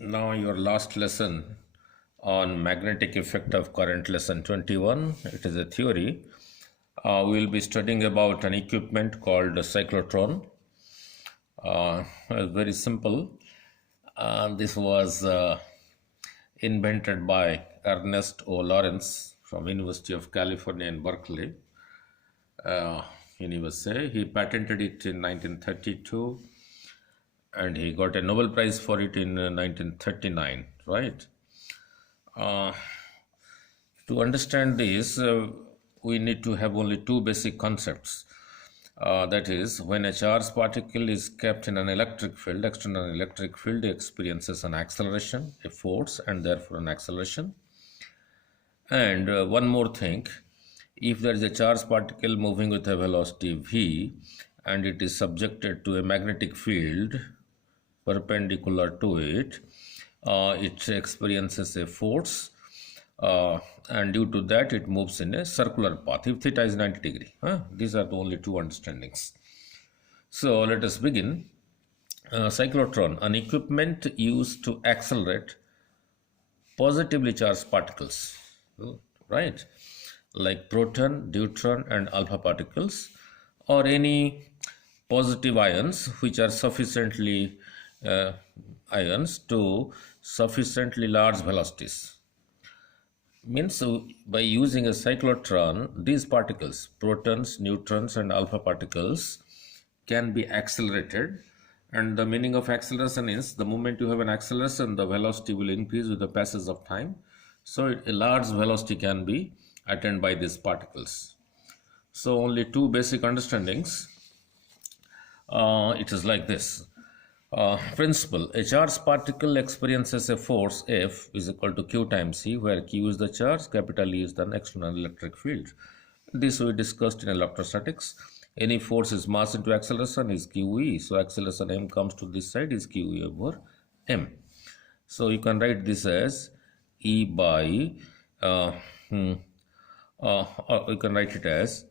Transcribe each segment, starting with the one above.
Now your last lesson on magnetic effect of current, lesson 21. It is a theory. We will be studying about an equipment called a cyclotron. Very simple. This was invented by Ernest O. Lawrence from University of California in Berkeley, USA. He patented it in 1932 and he got a Nobel Prize for it in 1939, right? Uh, to understand this, we need to have only two basic concepts. That is, when a charged particle is kept in an electric field, external electric field experiences an acceleration, a force, and therefore an acceleration. And one more thing, if there is a charged particle moving with a velocity v and it is subjected to a magnetic field perpendicular to it, it experiences a force and due to that it moves in a circular path if theta is 90 degree. These are the only two understandings. So let us begin. Cyclotron, an equipment used to accelerate positively charged particles, right? Like proton, deuteron, and alpha particles, or any positive ions which are sufficiently ions to sufficiently large velocities. Means by using a cyclotron, these particles, protons, neutrons, and alpha particles, can be accelerated. And the meaning of acceleration is the moment you have an acceleration, the velocity will increase with the passage of time. So a large velocity can be attained by these particles. So only two basic understandings. It is like this. Principle: a charged particle experiences a force F is equal to Q times C, where Q is the charge, capital E is the external electric field. This we discussed in electrostatics. Any force is mass into acceleration is QE. So acceleration M comes to this side is QE over M. So you can write this as E by, or you can write it as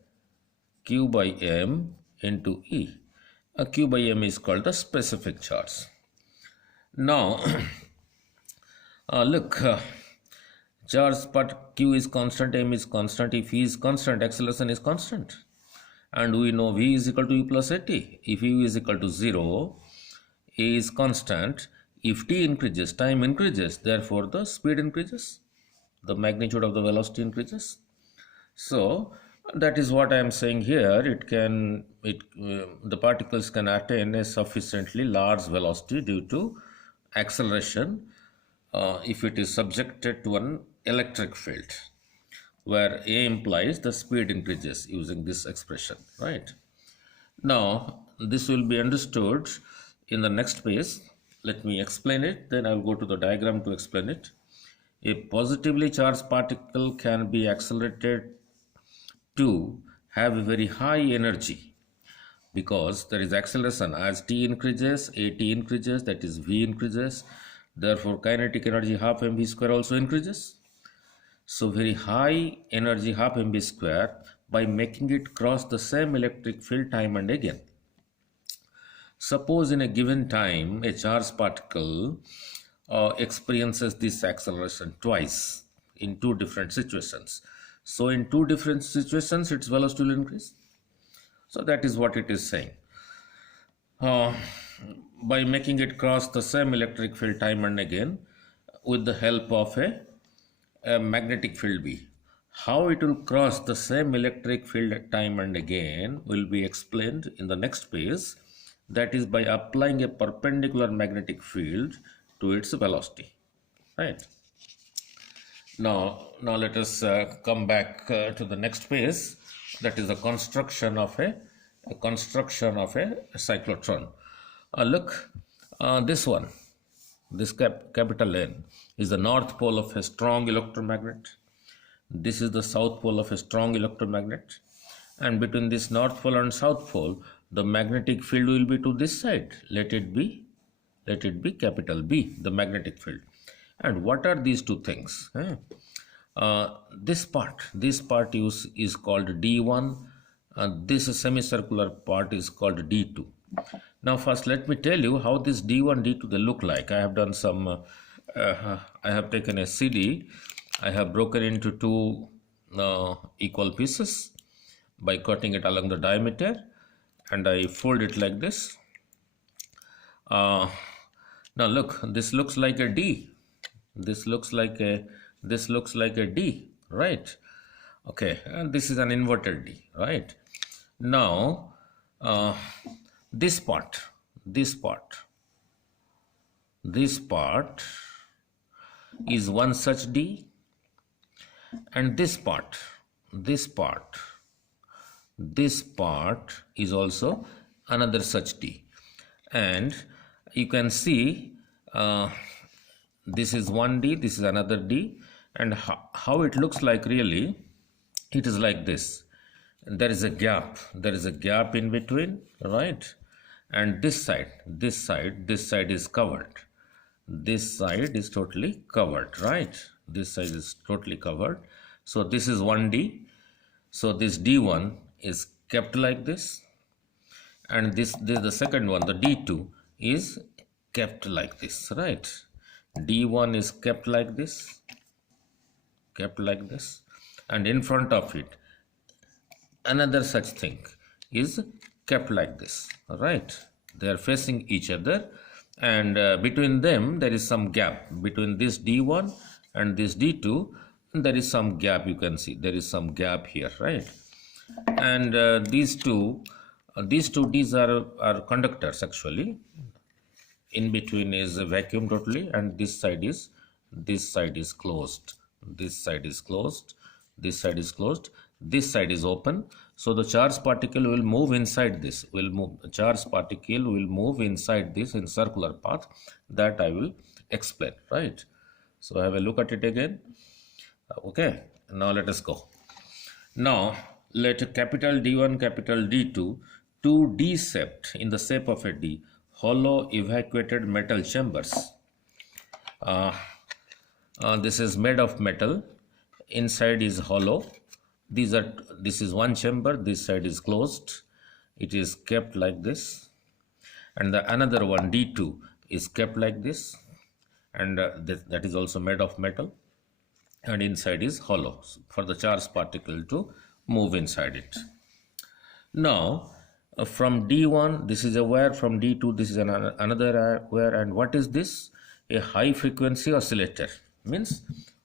Q by M into E. Q by M is called the specific charge. Now, look, charge part Q is constant, M is constant. If E is constant, acceleration is constant. And we know V is equal to U plus AT. If U is equal to 0, A is constant. If T increases, time increases. Therefore, the speed increases. The magnitude of the velocity increases. So, that is what I am saying here. The particles can attain a sufficiently large velocity due to acceleration if it is subjected to an electric field, where A implies the speed increases using this expression, right? Now, this will be understood in the next page. Let me explain it, then I will go to the diagram to explain it. A positively charged particle can be accelerated to have a very high energy because there is acceleration. As t increases, at increases, that is v increases. Therefore, kinetic energy half mv square also increases. So very high energy half mv square by making it cross the same electric field time and again. Suppose in a given time a charged particle experiences this acceleration twice in two different situations. So in two different situations its velocity will increase. So that is what it is saying. By making it cross the same electric field time and again with the help of a magnetic field B. How it will cross the same electric field time and again will be explained in the next page. That is by applying a perpendicular magnetic field to its velocity, right? Now let us come back to the next page. That is the construction of a cyclotron. Look, this one, this capital N is the north pole of a strong electromagnet. This is the south pole of a strong electromagnet, and between this north pole and south pole, the magnetic field will be to this side. Let it be capital B, the magnetic field. And what are these two things? This part is called D1, and this semicircular part is called D2. Now first let me tell you how this D1, D2 they look like. I have done some, I have taken a CD, I have broken into two equal pieces by cutting it along the diameter, and I fold it like this. Now look, this looks like a D. This looks like a D, right? Okay, and this is an inverted D, right? Now this part is one such D, and this part is also another such D. And you can see this is one D, this is another D, and how it looks like really, it is like this. There is a gap in between, right? And this side is covered. This side is totally covered, right? This side is totally covered. So this is 1D. So this D1 is kept like this, and this is the second one, the D2 is kept like this, right? D1 is kept like this, and in front of it another such thing is kept like this, right? They are facing each other, and between them there is some gap. Between this D1 and this D2 there is some gap. You can see there is some gap here, right? And these two Ds are conductors actually. In between is a vacuum totally, and this side is closed. This side is closed, this side is closed, this side is open. So the charged particle will move inside this, charged particle will move inside this in circular path. That I will explain, right? So have a look at it again. Okay, now let us go. Now let capital D1, capital D2, two Ds shaped in the shape of a D, hollow evacuated metal chambers. This is made of metal, inside is hollow. This is one chamber, this side is closed, it is kept like this, and the another one D2 is kept like this, and that is also made of metal, and inside is hollow for the charged particle to move inside it. Now from D1 this is a wire, from D2 this is another wire, and what is this? A high frequency oscillator, means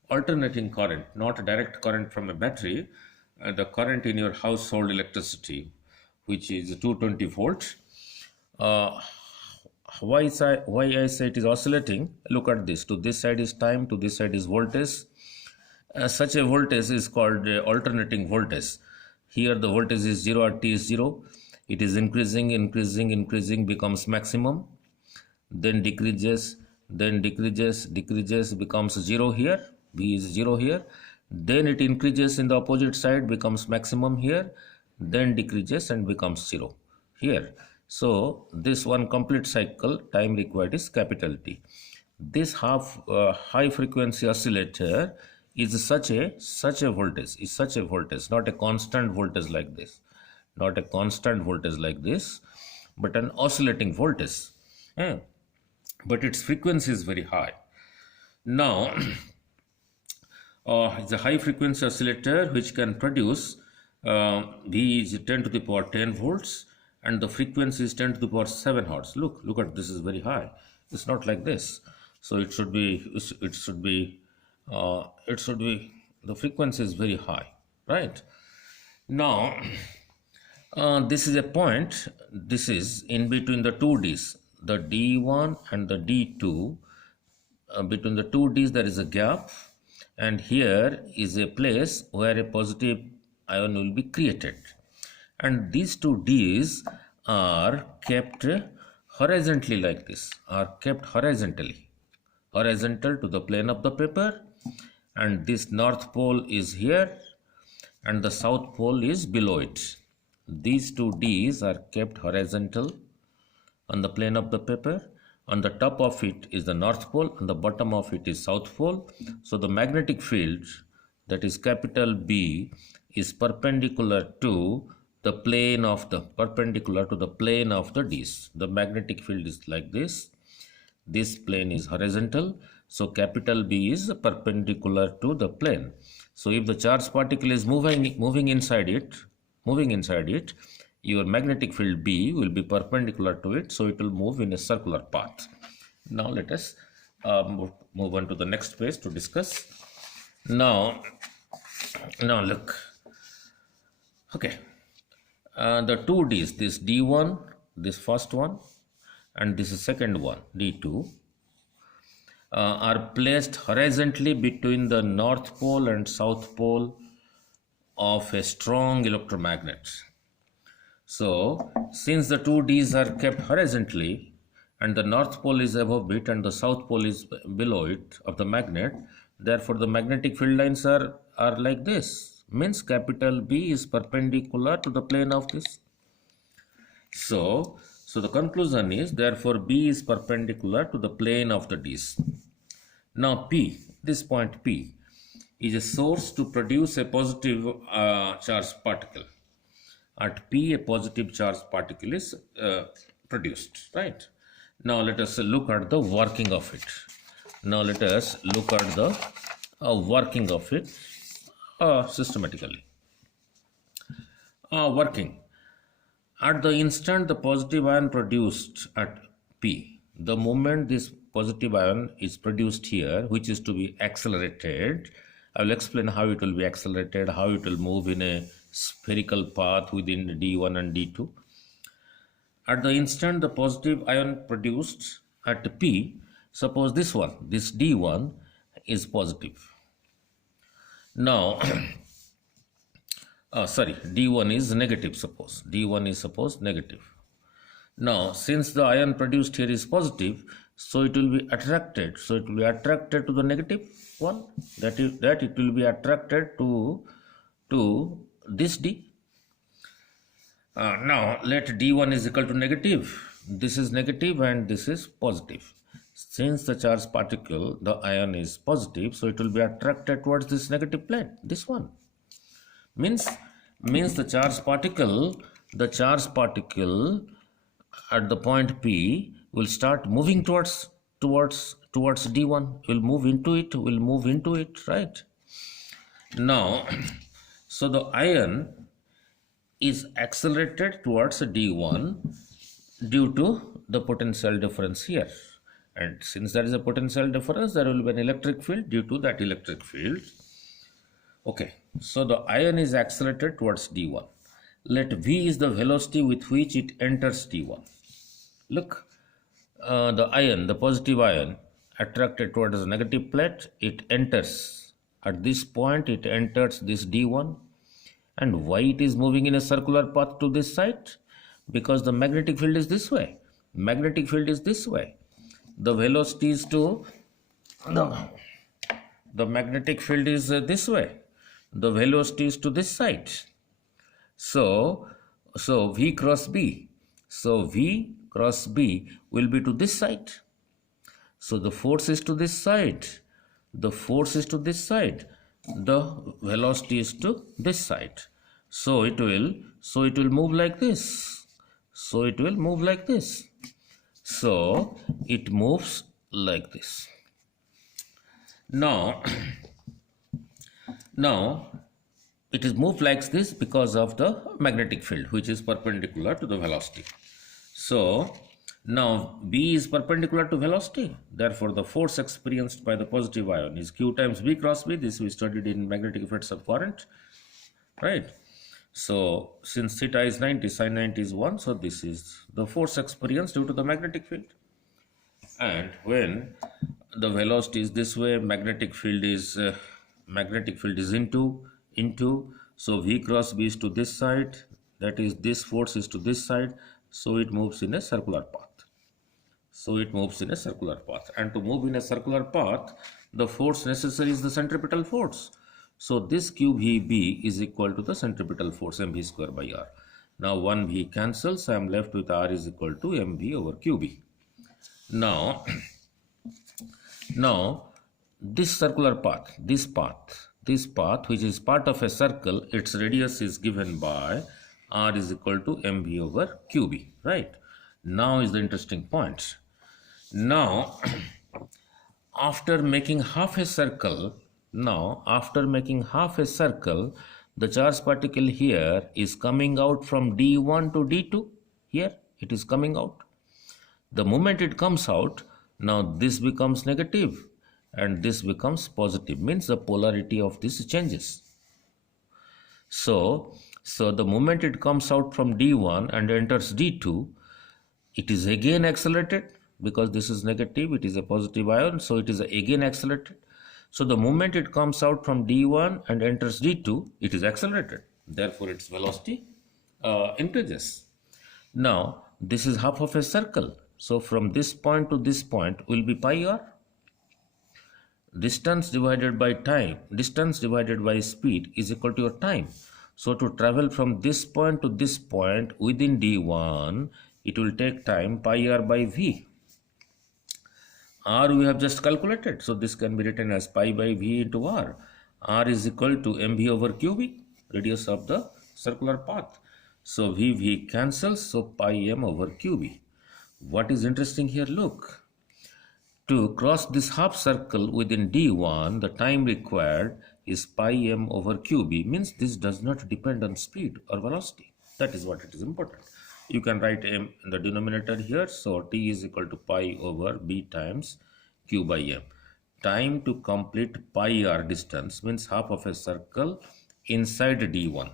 alternating current, not direct current from a battery. The current in your household electricity, which is 220 volts. Why I say it is oscillating? Look at this. To this side is time, to this side is voltage. Such a voltage is called alternating voltage. Here the voltage is 0 at T is 0. It is increasing, becomes maximum, then decreases, becomes 0 here. V is 0 here. Then it increases in the opposite side, becomes maximum here, then decreases and becomes 0 here. So this one complete cycle time required is capital T. This high frequency oscillator is such a voltage, not a constant voltage like this, but an oscillating voltage. But its frequency is very high. Now it's a high frequency oscillator which can produce V is 10 to the power 10 volts, and the frequency is 10 to the power 7 hertz. Look at this, is very high. It's not like this. So it should be the frequency is very high, right? Now this is a point, this is in between the two Ds, the D1 and the D2. Between the two Ds there is a gap, and here is a place where a positive ion will be created, and these two Ds are kept horizontally like this, horizontal to the plane of the paper, and this north pole is here and the south pole is below it. These two Ds are kept horizontal on the plane of the paper. On the top of it is the north pole, on the bottom of it is south pole. So the magnetic field, that is capital B, is perpendicular to the plane of the perpendicular to the plane of the disk. The magnetic field is like this. This plane is horizontal, so capital B is perpendicular to the plane. So if the charged particle is moving inside it, your magnetic field B will be perpendicular to it, so it will move in a circular path. Now let us move on to the next page to discuss. Now look. Okay, the two D's, this D1, this first one, and this is second one, D2, are placed horizontally between the north pole and south pole of a strong electromagnet. So, since the two D's are kept horizontally and the north pole is above it and the south pole is below it of the magnet, therefore the magnetic field lines are like this. Means capital B is perpendicular to the plane of this. So the conclusion is, therefore B is perpendicular to the plane of the disk. Now P, this point P, is a source to produce a positive charged particle. At P, a positive charged particle is produced, right? Now let us look at the working of it. Working of it systematically. Working. At the instant the positive ion produced at P, the moment this positive ion is produced here, which is to be accelerated, I will explain how it will be accelerated, how it will move in a spherical path within D1 and D2. At the instant the positive ion produced at P, suppose this one, this D1 is positive. Now, D1 is negative, suppose. D1 is suppose negative. Now, since the ion produced here is positive, so it will be attracted. So it will be attracted to the negative one. That it will be attracted to this D. Now, let D1 is equal to negative. This is negative and this is positive. Since the charged particle, the ion is positive, so it will be attracted towards this negative plane, this one. Means the charged particle at the point P will start moving towards D1, will move into it, right? Now, so the ion is accelerated towards D1 due to the potential difference here. And since there is a potential difference, there will be an electric field due to that electric field. Okay, so the ion is accelerated towards D1. Let V is the velocity with which it enters D1. Look, the ion, the positive ion, attracted towards the negative plate, it enters. At this point, it enters this D1. And why it is moving in a circular path to this side? Because the magnetic field is this way. Magnetic field is this way. The velocity is to the magnetic field is this way. The velocity is to this side. So V cross B. So V cross B will be to this side. So the force is to this side. The force is to this side. The velocity is to this side. So it will move like this. So it moves like this. Now it is moved like this because of the magnetic field, which is perpendicular to the velocity. So now B is perpendicular to velocity. Therefore, the force experienced by the positive ion is Q times V cross B. This we studied in magnetic effects of current, right? So since theta is 90, sin 90 is 1. So this is the force experienced due to the magnetic field. And when the velocity is this way, magnetic field is into. So V cross B is to this side. That is, this force is to this side. So it moves in a circular path. And to move in a circular path, the force necessary is the centripetal force. So this QVB is equal to the centripetal force mv square by r. Now 1v cancels. I am left with r is equal to mv over qb. Now this circular path, this path which is part of a circle, its radius is given by R is equal to mv over qb, right? Now is the interesting point. Now, after making half a circle, the charge particle here is coming out from D1 to D2. Here it is coming out. The moment it comes out, now this becomes negative and this becomes positive, means the polarity of this changes. So the moment it comes out from D1 and enters D2, it is again accelerated because this is negative, it is a positive ion, so it is again accelerated. So the moment it comes out from D1 and enters D2, it is accelerated. Therefore, its velocity increases. Now, this is half of a circle. So from this point to this point will be pi r. Distance divided by time, distance divided by speed is equal to your time. So to travel from this point to this point within D1, it will take time pi r by v. R we have just calculated, so this can be written as pi by v into r. R is equal to mv over qb, radius of the circular path. So v cancels, so pi m over qb. What is interesting here, look. To cross this half circle within D1, the time required is pi m over qb, means this does not depend on speed or velocity. That is what it is important. You can write m in the denominator here, so t is equal to pi over b times q by m. Time to complete pi r distance means half of a circle inside D1.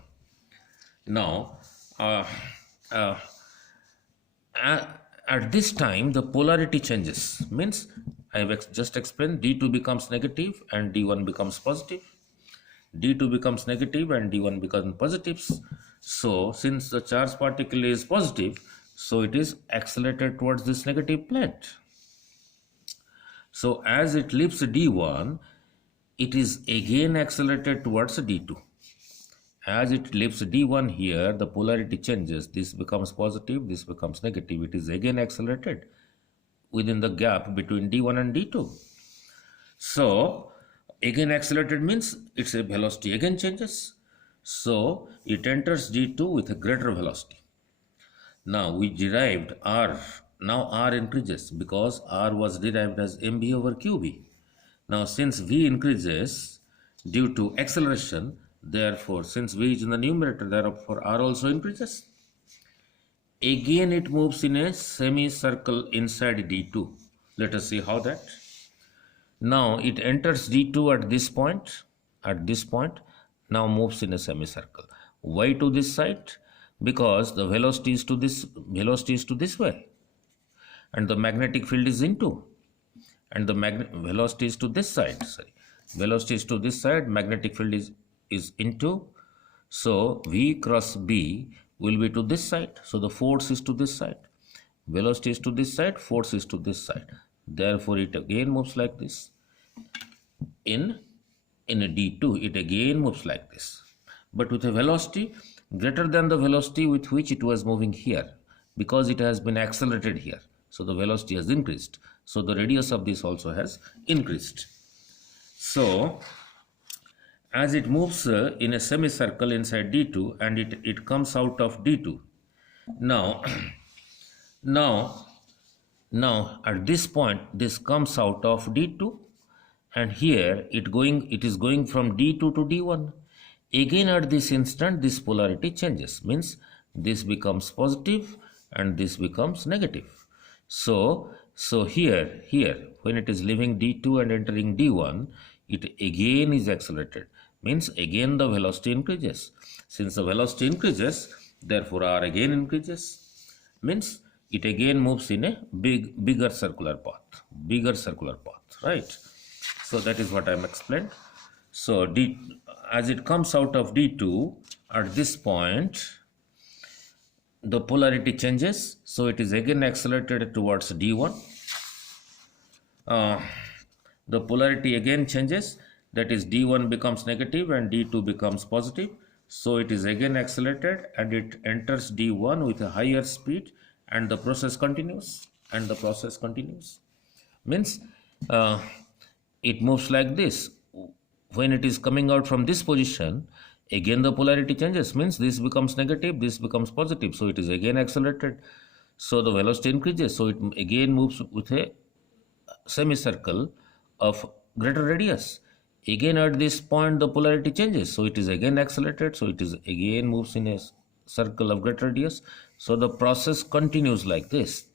Now, at this time the polarity changes, means I have just explained D2 becomes negative and D1 becomes positive. D2 becomes negative and D1 becomes positives. So since the charge particle is positive, so it is accelerated towards this negative plate. So as it leaves D1, it is again accelerated towards D2. As it leaves D1 here, the polarity changes. This becomes positive, this becomes negative. It is again accelerated within the gap between D1 and D2. So again accelerated means its velocity again changes. So it enters D2 with a greater velocity. Now we derived R. Now R increases because R was derived as mv over qb. Now since v increases due to acceleration, therefore since v is in the numerator, therefore R also increases. Again it moves in a semicircle inside D2. Let us see how that. Now it enters D2 at this point, now moves in a semicircle. Why to this side? Because the velocity is to this way, and the magnetic field is into, and the velocity is to this side. Velocity is to this side, magnetic field is into. So v cross b will be to this side. So the force is to this side. Velocity is to this side, force is to this side. Therefore, it again moves like this. In a D2, it again moves like this, but with a velocity greater than the velocity with which it was moving here, because it has been accelerated here. So the velocity has increased. So the radius of this also has increased. So as it moves in a semicircle inside D2 and it comes out of D2. Now at this point this comes out of D2, and here it is going from D2 to D1. Again at this instant this polarity changes, means this becomes positive and this becomes negative. So here when it is leaving D2 and entering D1, it again is accelerated, means again the velocity increases. Since the velocity increases, therefore R again increases, means it again moves in a bigger circular path, right? So that is what I am explained. So as it comes out of D2 at this point, the polarity changes, so it is again accelerated towards D1. The polarity again changes, that is D1 becomes negative and D2 becomes positive. So it is again accelerated and it enters D1 with a higher speed, and the process continues. Means it moves like this. When it is coming out from this position, Again the polarity changes, means this becomes negative, this becomes positive, so it is again accelerated. So the velocity increases, so it again moves with a semicircle of greater radius. Again at this point the polarity changes, so it is again accelerated, so it is again moves in a circle of greater radius. So the process continues like this.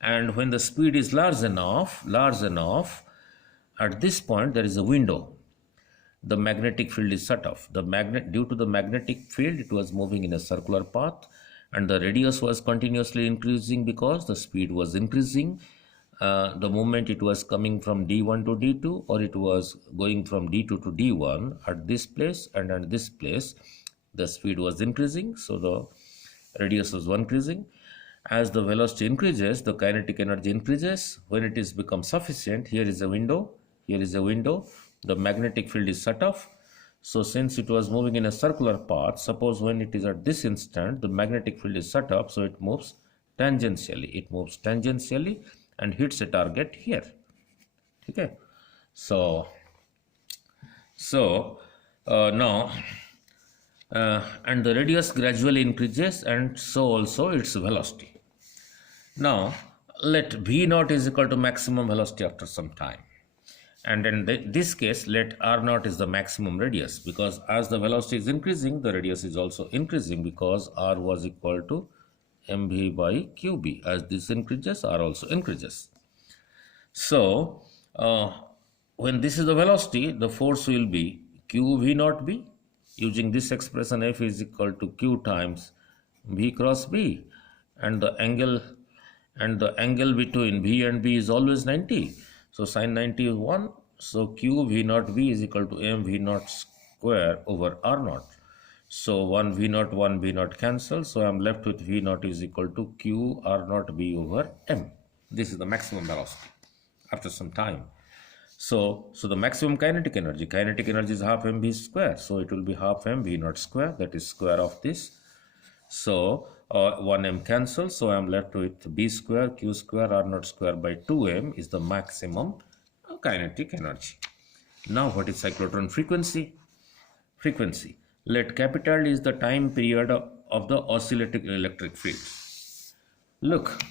And when the speed is large enough, at this point there is a window. The magnetic field is shut off. Due to the magnetic field, it was moving in a circular path, and the radius was continuously increasing because the speed was increasing. The moment it was coming from D1 to D2, or it was going from D2 to D1, at this place and at this place, the speed was increasing, so the radius was increasing. As the velocity increases, the kinetic energy increases. When it is become sufficient, here is a window, the magnetic field is shut off. So since it was moving in a circular path, suppose when it is at this instant, the magnetic field is shut off, so it moves tangentially. And hits a target here. Okay. So now and the radius gradually increases, and so also its velocity. Now let V naught is equal to maximum velocity after some time, and in this case let R naught is the maximum radius, because as the velocity is increasing, the radius is also increasing, because R was equal to mv by qb. As this increases, R also increases. So when this is the velocity, the force will be qv naught b. Using this expression, F is equal to q times v cross b, and the angle between v and b is always 90. So sin 90 is 1. So q v naught b is equal to m v naught square over r naught. So 1 v naught, 1 v naught cancel. So I am left with v naught is equal to q r naught b over m. This is the maximum velocity after some time. So the maximum kinetic energy is half mv square. So it will be half mv naught square, that is square of this. So 1m cancels. So I am left with b square q square r naught square by 2m is the maximum kinetic energy. Now what is cyclotron frequency? Let capital is the time period of the oscillating electric field. Look,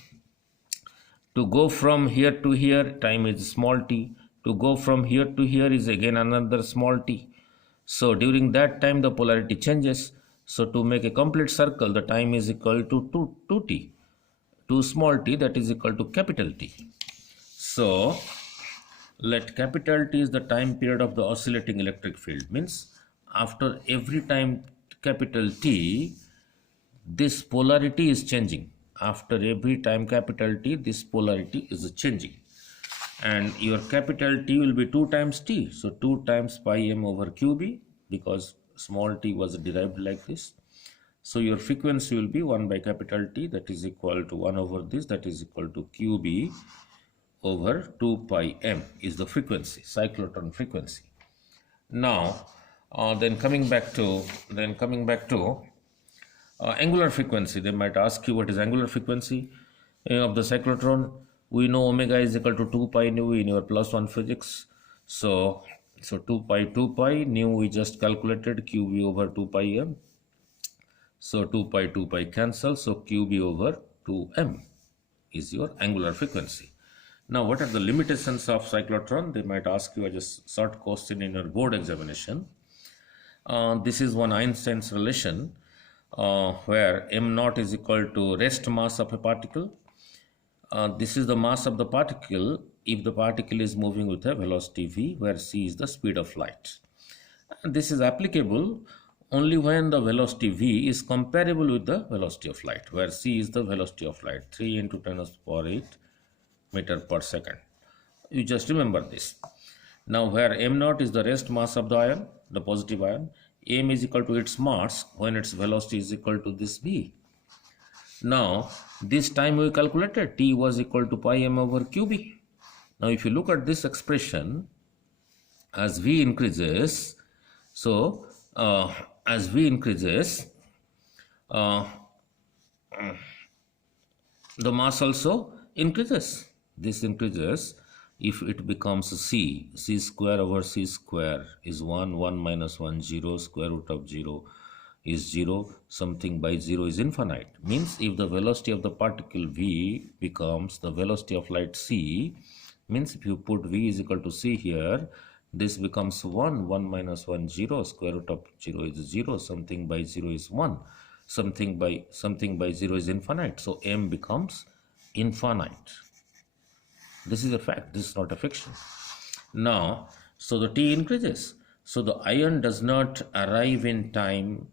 to go from here to here, time is small t. To go from here to here is again another small t. So during that time the polarity changes. So to make a complete circle, the time is equal to 2t. 2 small t, that is equal to capital T. So let capital T is the time period of the oscillating electric field. Means after every time capital T, this polarity is changing. After every time capital T, this polarity is changing. And your capital T will be 2 times T. So 2 times pi m over qb, because small t was derived like this. So your frequency will be 1 by capital T, that is equal to 1 over this, that is equal to qb over 2 pi m is the frequency, cyclotron frequency. Now then coming back to angular frequency. They might ask you what is angular frequency of the cyclotron. We know omega is equal to 2 pi nu in your +1 physics. So 2 pi nu we just calculated, qb over 2 pi m. So 2 pi cancel. So qb over 2m is your angular frequency. Now what are the limitations of cyclotron? They might ask you as a short question in your board examination. This is one Einstein's relation where m naught is equal to rest mass of a particle. This is the mass of the particle if the particle is moving with a velocity v, where c is the speed of light. And this is applicable only when the velocity v is comparable with the velocity of light, where c is the velocity of light, 3 into 10 to the power 8 meter per second. You just remember this. Now where m naught is the rest mass of the ion, the positive ion, m is equal to its mass when its velocity is equal to this v. Now this time we calculated, t was equal to pi m over qb. Now if you look at this expression, as v increases, so as v increases, the mass also increases. This increases. if it becomes c square over c square is 1 minus 1 0, square root of 0 is 0, something by 0 is infinite. Means if the velocity of the particle v becomes the velocity of light c, means if you put v is equal to c here, this becomes 1 minus 1 0, square root of 0 is 0, something by 0 is 1, something by 0 is infinite, so m becomes infinite. This is a fact, this is not a fiction. Now, so the t increases. So the ion does not arrive in time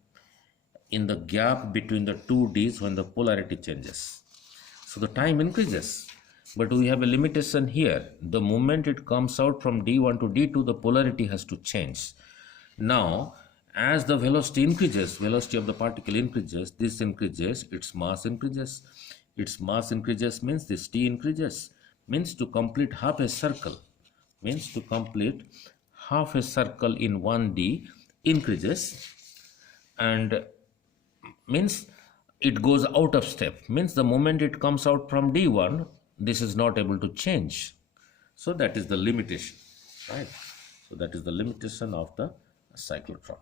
in the gap between the two d's when the polarity changes. So the time increases. But we have a limitation here. The moment it comes out from d1 to d2, the polarity has to change. Now, as the velocity increases, velocity of the particle increases, this increases, its mass increases. Its mass increases means this t increases. Means to complete half a circle. Means to complete half a circle in 1d increases, and means it goes out of step. Means the moment it comes out from d1, this is not able to change. So that is the limitation, right? So that is the limitation of the cyclotron.